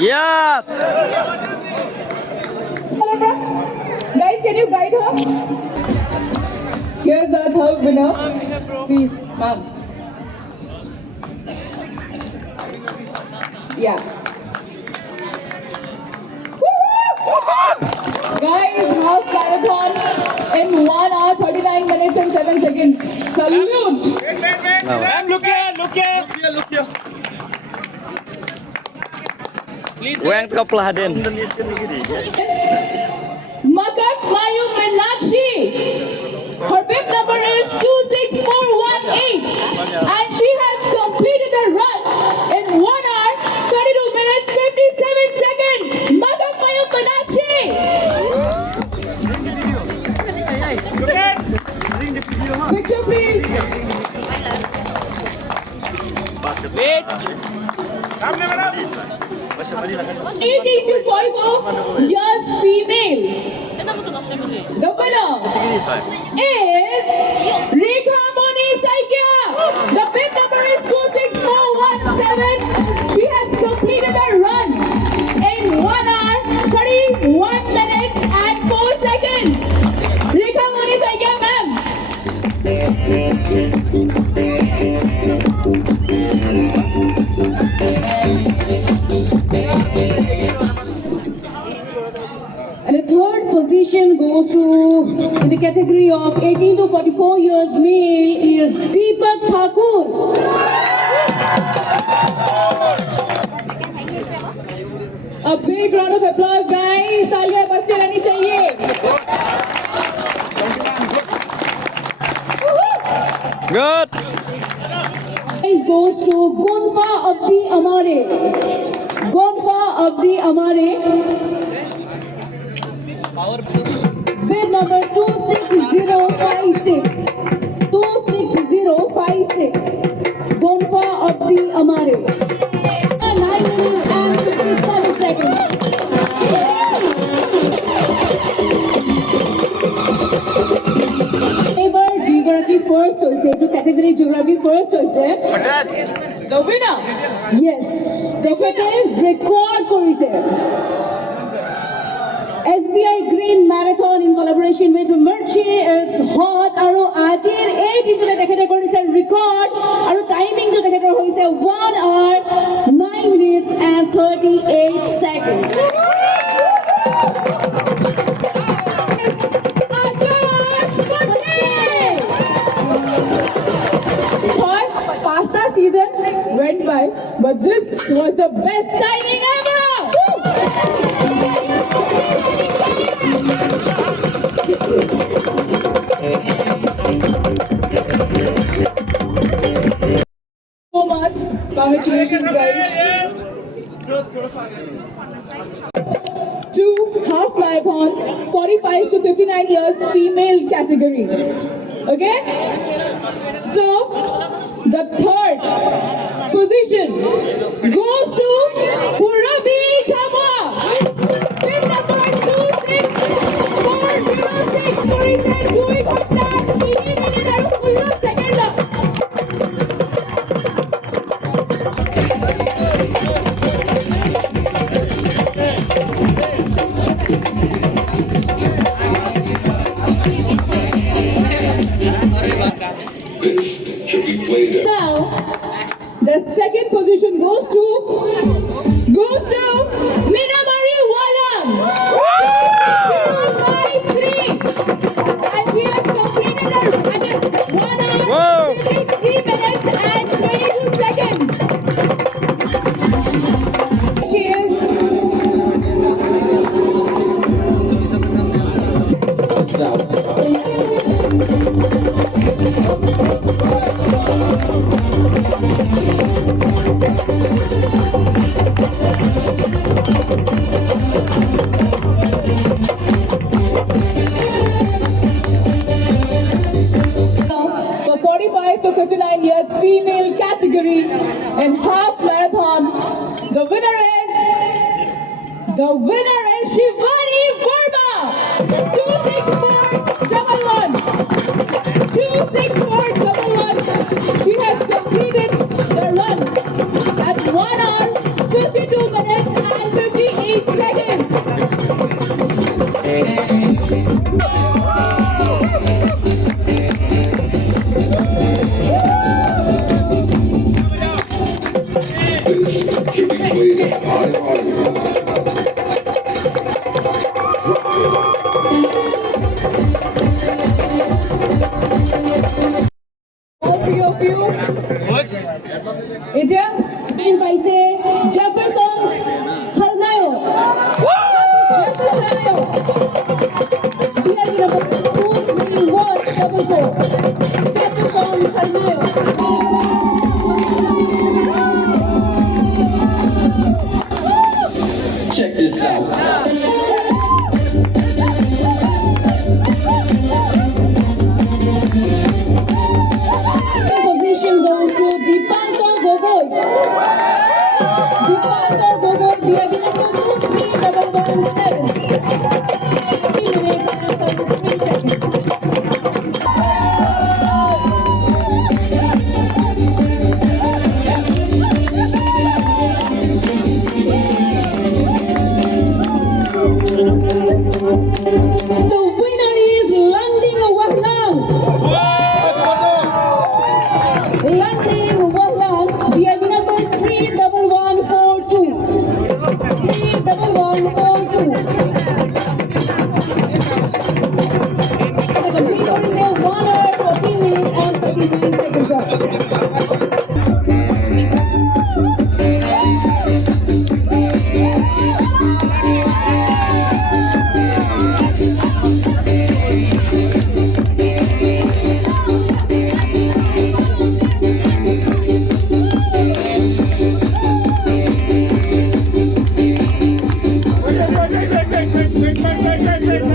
Yes. Guys, can you guide her? Here's our third winner. Please, ma'am. Yeah. Guys, half marathon in 1 hour 39 minutes and 7 seconds. Salute! Ma'am, look here, look here. Look here. Please. Weng Kapladen. Makat Mayu Meenakshi. Her bib number is 26418 and she has completed the run in 1 hour 32 minutes 57 seconds. Makat Mayu Meenakshi. Picture please. Wait. 18 to 50 years female. The winner is Rekha Moni Saikya. The bib number is 26417. She has completed her run in 1 hour 31 minutes and 4 seconds. Rekha Moni Saikya, ma'am. And the third position goes to, in the category of 18 to 44 years male, is Deepak Thakur. A big round of applause, guys. तालियां बजती रहनी चाहिए. Good. Prize goes to Gonfa Abdi Amare. Gonfa Abdi Amare. Bid number 26056. 26056. Gonfa Abdi Amare. 9 minutes and 57 seconds. এবার geography first হইছে, একটু category geography first হইছে. The winner. Yes, তেখেতে record কৰিছে. SBI Green Marathon in collaboration with Mirchi, it's hot. আৰু আজিৰ এই দিনটোতে তেখেতে কৰিছে record আৰু timing টো তেখেতৰ হৈছে 1 hour 9 minutes and 38 seconds. Pasta season went by, but this was the best timing ever! So much. Congratulations, guys. To half marathon, 45 to 59 years female category. Okay? So, the third position goes to Purabi Chama. Bib number 26406. Puri said doing on that. 18 minutes and 12 seconds. Now, the second position goes to Meena Marie Walang. 053. And she has completed her 1 hour 53 minutes and 22 seconds. She is for 45 to 59 years female category in half marathon. The winner is Shivani Verma. 26411. 26411. She has completed the run at 1 hour 52 minutes and All three of you. India. পাইছে Jefferson Khalnayo. Jefferson Khalnayo. BIB number 23144. Jefferson Khalnayo. Check this out. Position goes to Deepankar Gogoi. Deepankar Gogoi, BIB number 23117. 3 minutes and 33 seconds. The winner is Landing Wahlang. Landing Wahlang, BIB number 31142. 31142. The complete score is 1 hour, 14 minutes and 39 seconds.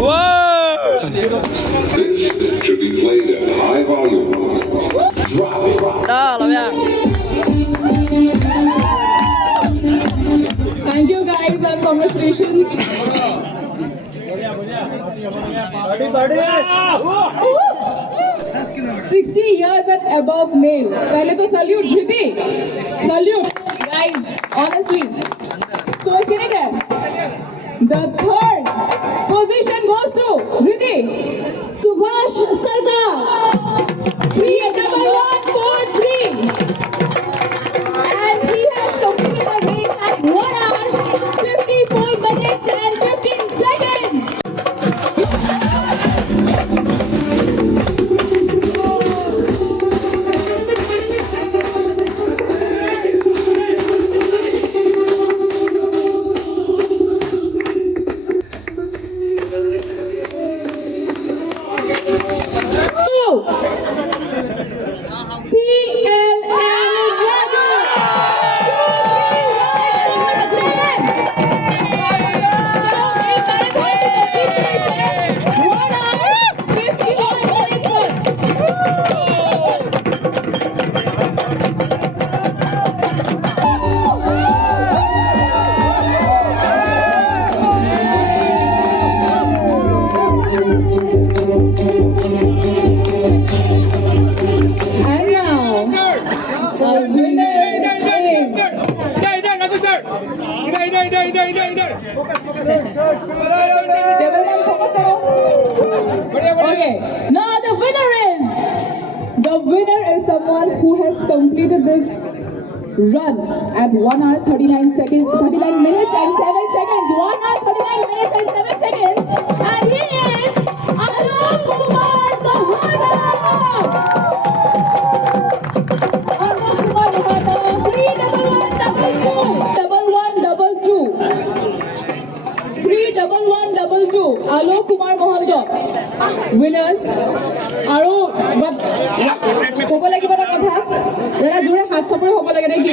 Whoa! This should be played at high volume. Drop it. Đó, làm nha. Thank you guys and congratulations. 60 years and above male. पहले तो salute Dhriti. Salute guys, honestly. So if you the third position goes to Dhriti. Subhash Sarkar. 31143. And he has completed the race at 1 hour, 54 minutes and 15 seconds. Okay, now the winner is someone who has completed this run at 1 hour 39 seconds, 39 minutes and 7 seconds. 1 hour 39 minutes and 7 seconds, and he is Alok Kumar Mahata. Alok Kumar Mahata, 31122. 31122. Alok Kumar Mahanta. Winners. আৰু ক'ব লাগিব এটা কথা, যারা জোৰে হাত চাপৰি হ'ব লাগে নেকি?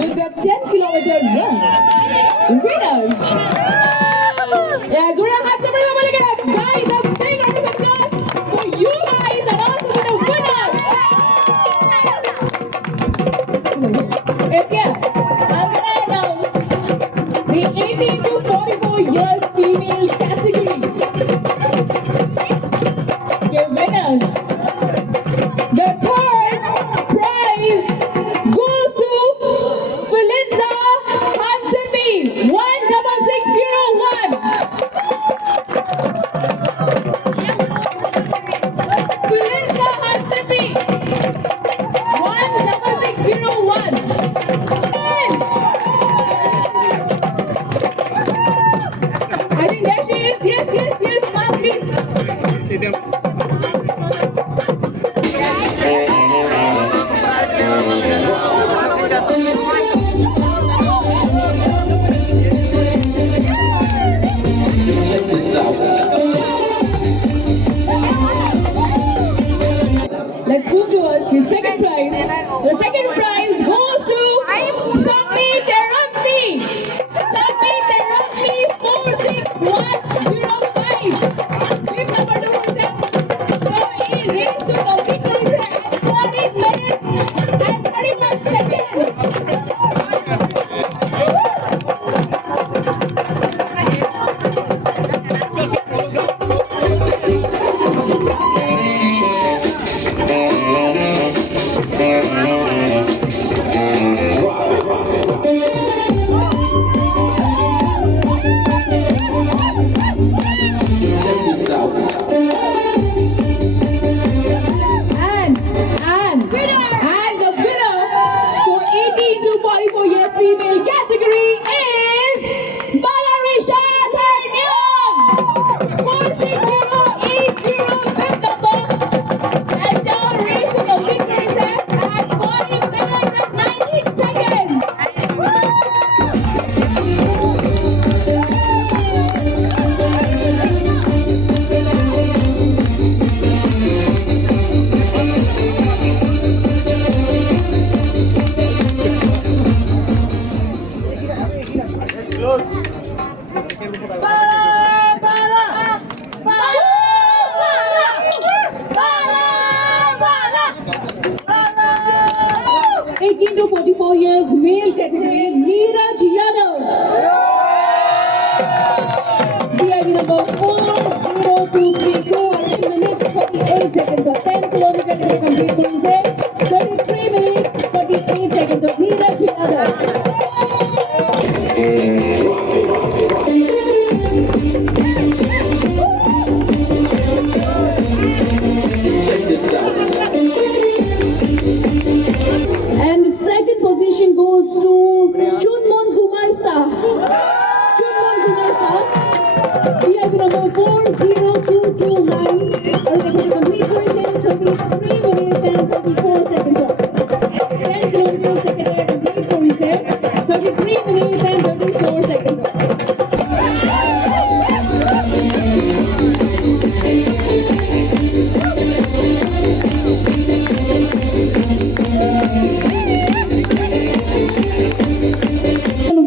With their 10-kilometer run, winners. জোৰে হাত চাপৰি হ'ব লাগে. Guys, a big round of applause for you guys and also for the winners. এতিয়া, I'm gonna announce the 18 to 44 years female category. Your winners towards his second prize. The second prize goes to Sami Terangmi. Sami Terangmi 46105. Team number 2 is up. So he raced to complete the race at 40 minutes and 31 seconds. Check this out. And the winner for 18 to 44 years female category is Balarisha Tharnyam. 46080 with number. And down race to complete race at 40 minutes and 19 seconds. Bala! 18 to 44 years male category, Neeraj Yadav. DIV number 40232, 10 minutes 48 seconds of 10 kilometer to complete cruising. 33 minutes 48 seconds of Neeraj Yadav. Check this out. And the second position goes to Chunmon Kumar Sah. Chunmon Kumar Sah, DIV number 40229. Or they could complete race in 33 minutes and 34 seconds. 10 kilometers second air complete race in 33 minutes and 34 seconds.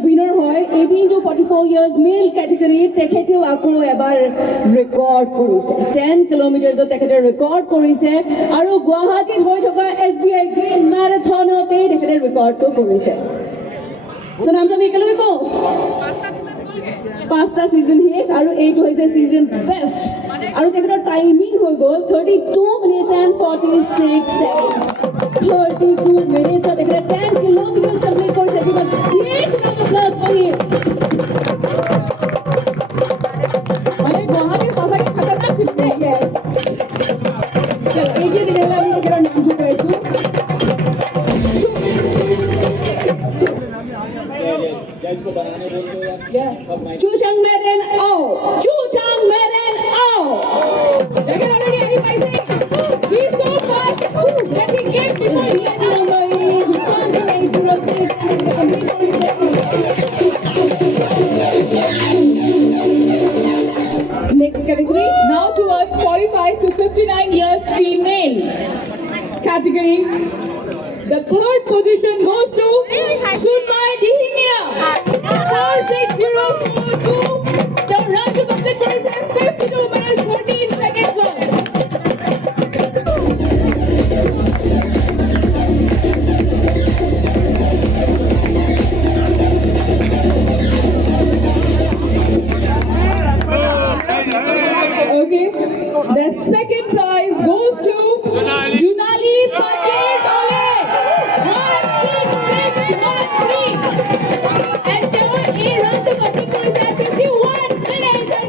Winner হয় 18 to 44 years male category তেখেতেও আকৌ এবাৰ record কৰিছে 10 কিলোমিটাৰছত তেখেতে record কৰিছে আৰু গুৱাহাটীত হৈ থকা SBI গ্ৰীণ মেৰাথনতে তেখেতে ৰেকৰ্ডটো কৰিছে সো নামটো আমি একেলগে কওঁ 5টা সিজন শেষ আৰু এইটো হৈছে সিজনছ বেষ্ট আৰু তেখেতৰ টাইমিং হৈ গ'ল 32 minutes and 46 seconds 32 minutes of তেখেতে 10 kilometers complete কৰিছে কিমান big round of applause for him মানে গুৱাহাটীৰ সঁচাকৈ খতৰনাক চিটি yes চল এতিয়া তেতিয়াহ'লে আমি তেখেতৰ নামটো কৈছোঁ Chuchang Meren O. Chuchang Meren O. They can already everybody say, he's so fast. Let me get before he had number 806 and the complete next category. Now towards 45 to 59 years female category. The third position goes to Sunmai Dihinia. 46042. The run to complete race is 52 minutes 14 seconds long. Okay. The second prize goes to Junali Patel Dole. 16613. And down a run to complete race at 51 minutes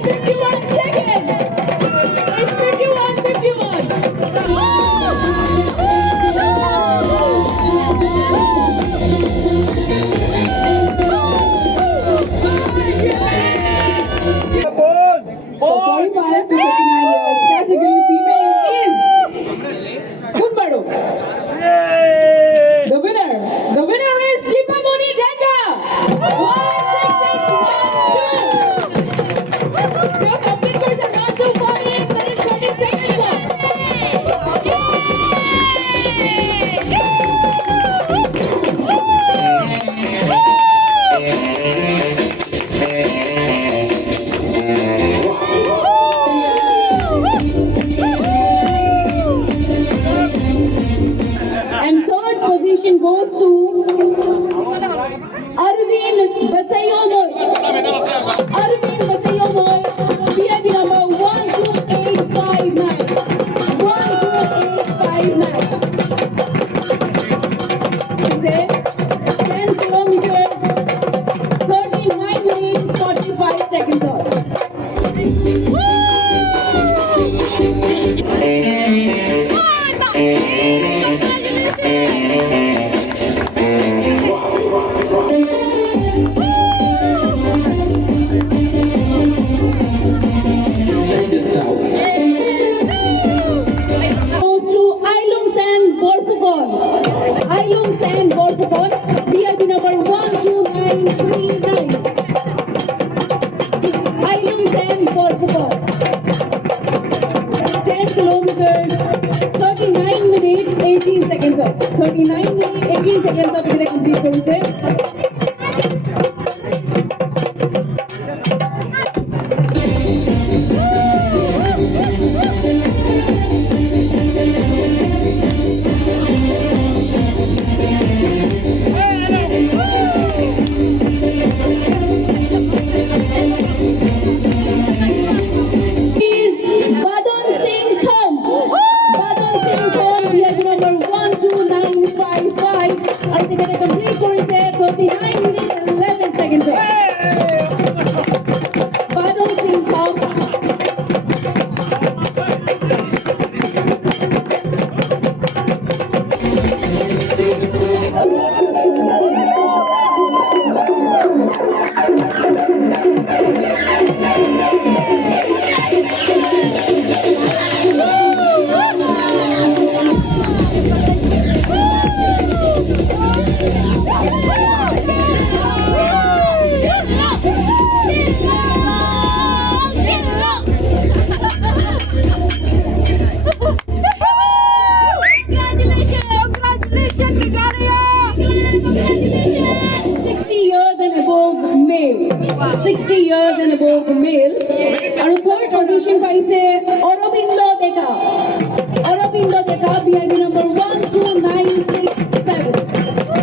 position goes to Arvind Basayomoy. Arvind Basayomoy, VIP number 12859. 12859. Say 10 kilometers, 39 minutes, 45 seconds off. Check this out. Goes to Ailung San Borfukon. Ailung San Borfukon, VIP number 12939. Ailung San Borfukon. 10 kilometers, 39 minutes, 18 seconds off. 39 minutes, 18 seconds off এখানে complete করেছে। Is Badon Singh Thom. Badon Singh Thom, VIP number 12955. আর এখানে complete করেছে 39 minutes, 11 seconds off. Badon Singh Thom. Congratulations, Megalia! 60 years and above male. 60 years and above male. And third position পাইছে Aurobindo Deka. Aurobindo Deka, VIP number 12967.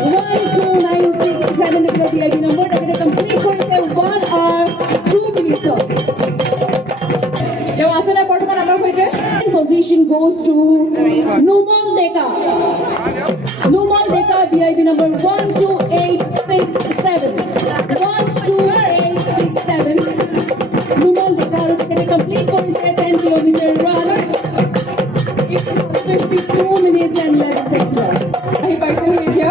12967 is the VIP number. তাকে complete করেছে 1 hour 2 minutes off. কেউ আছে না বর্তমান আমার হইছে? Position goes to Numal Deka. Numal Deka, VIP number 12867. 12867. Numal Deka, এখানে complete করেছে 10 kilometer run. It was 52 minutes and 11 seconds. আহি পাইছে হয়েছে।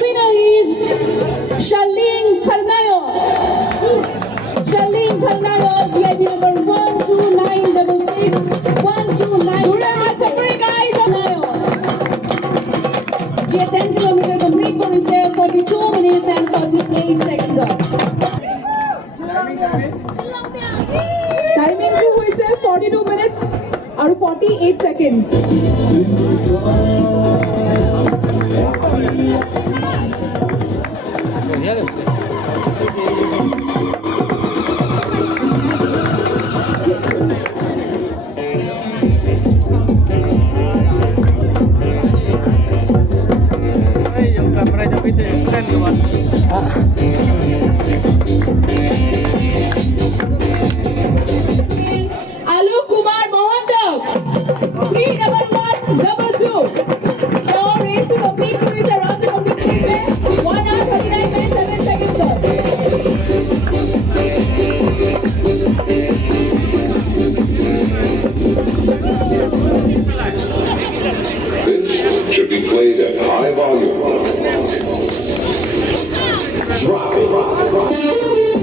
Winner is Shaleen Kharnayo. Shaleen Kharnayo, VIP number 12966. 129. Guys, Kharnayo. She had 10 kilometers complete করেছে 42 minutes and 48 seconds off. Timing কি হয়েছে 42 minutes R 48 seconds. Alok Kumar Mohandak, 31122. Your race to complete is around the complete 1 hour 39 minutes 7 seconds off. This should be played at high volume. Drop it.